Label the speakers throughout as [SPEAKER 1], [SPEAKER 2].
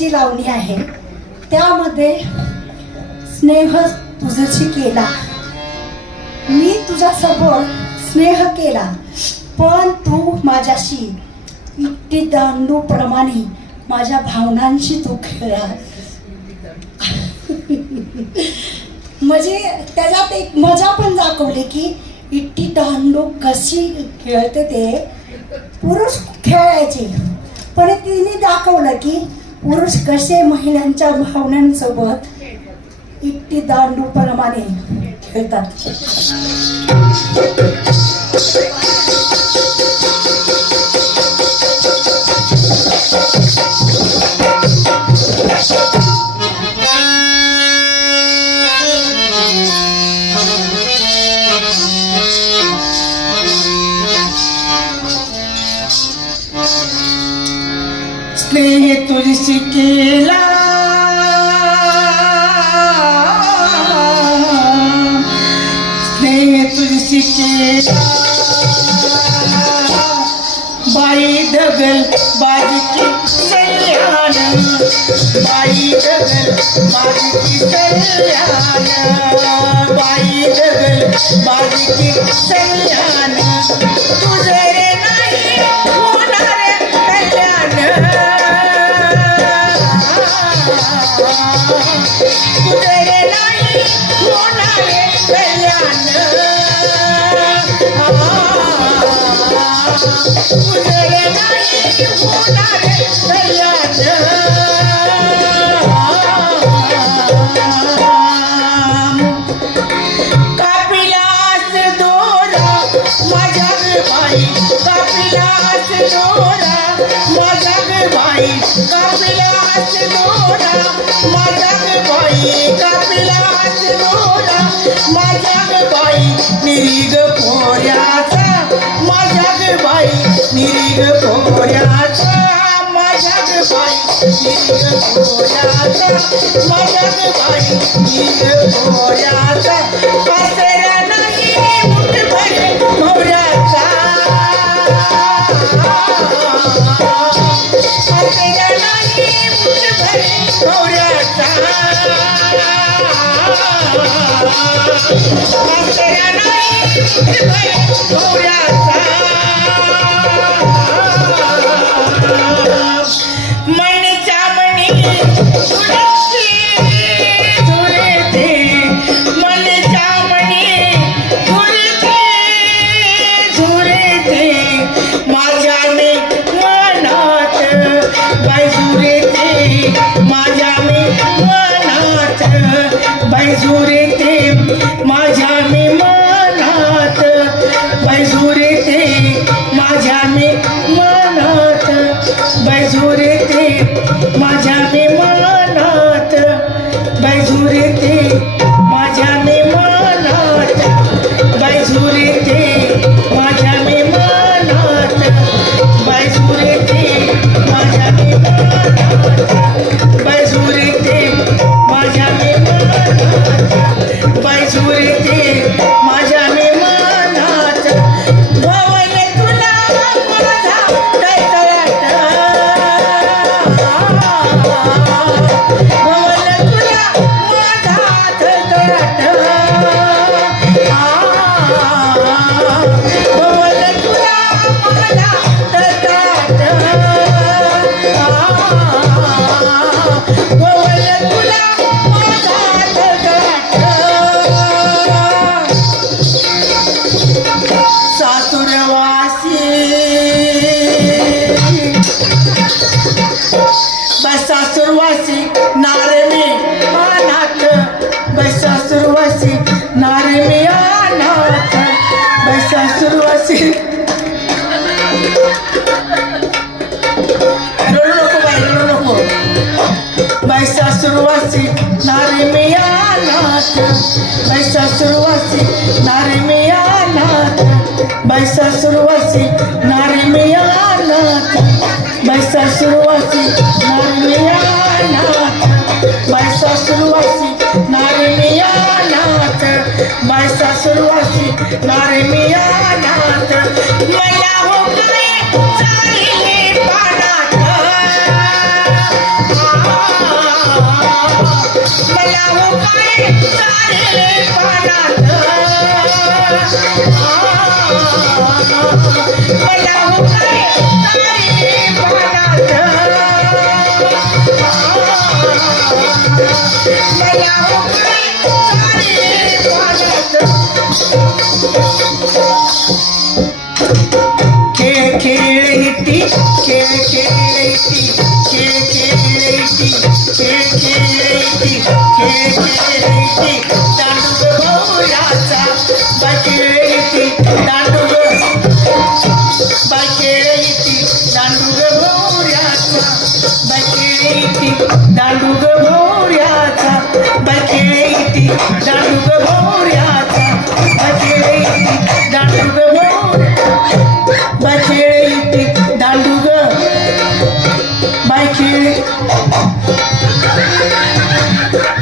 [SPEAKER 1] जी लावणी आहे त्यामध्ये स्नेह तुझशी केला. मी तुझ्यासोबत स्नेह केला पण तू माझ्याशी इट्टी दांडू प्रमाणे माझ्या भावनांशी तू खेळला. म्हणजे त्याच्यात एक मजा पण दाखवली की इट्टी दांडू कशी खेळते ते. पुरुष खेळायचे पण तिने दाखवलं की पुरुष कसे महिलांच्या भावनांसोबत इट्टी दांडू प्रमाणे खेळतात?
[SPEAKER 2] स्नेह तुझशी केला. स्नेह तुझशी केला. बाई दगल बाजीची कल्याण बाई दगल बाजीची कल्याण बाई दगल बाजीची कल्याण निरीग पोऱ्याचा माझ्या बाई निरीग पोऱ्याचा माझ्या बाई निरीग पोऱ्याचा माझ्या बाई निरीग पोऱ्याचा. पासऱ्या नाही बाई नारी मी अनाथ बैसासुरवासी नारी मी अनाथ बैसासुरवासी नारी मी अनाथ बैसासुरवासी नारी मी अनाथ बैसासुरवासी नारी मी अनाथ बैसासुरवासी नारी मी मला हो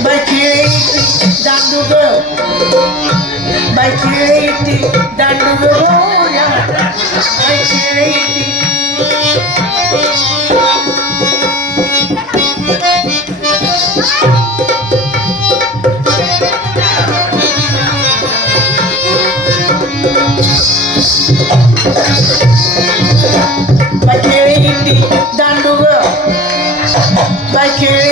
[SPEAKER 2] बैठिळेटी दांडूग बैठिळेटी दांडूग गोऱ्या बैठिळेटी बैठिळेटी दांडूग बैठिळे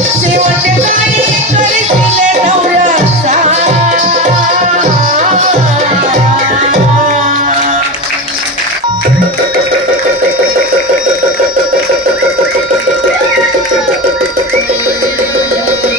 [SPEAKER 2] See what you're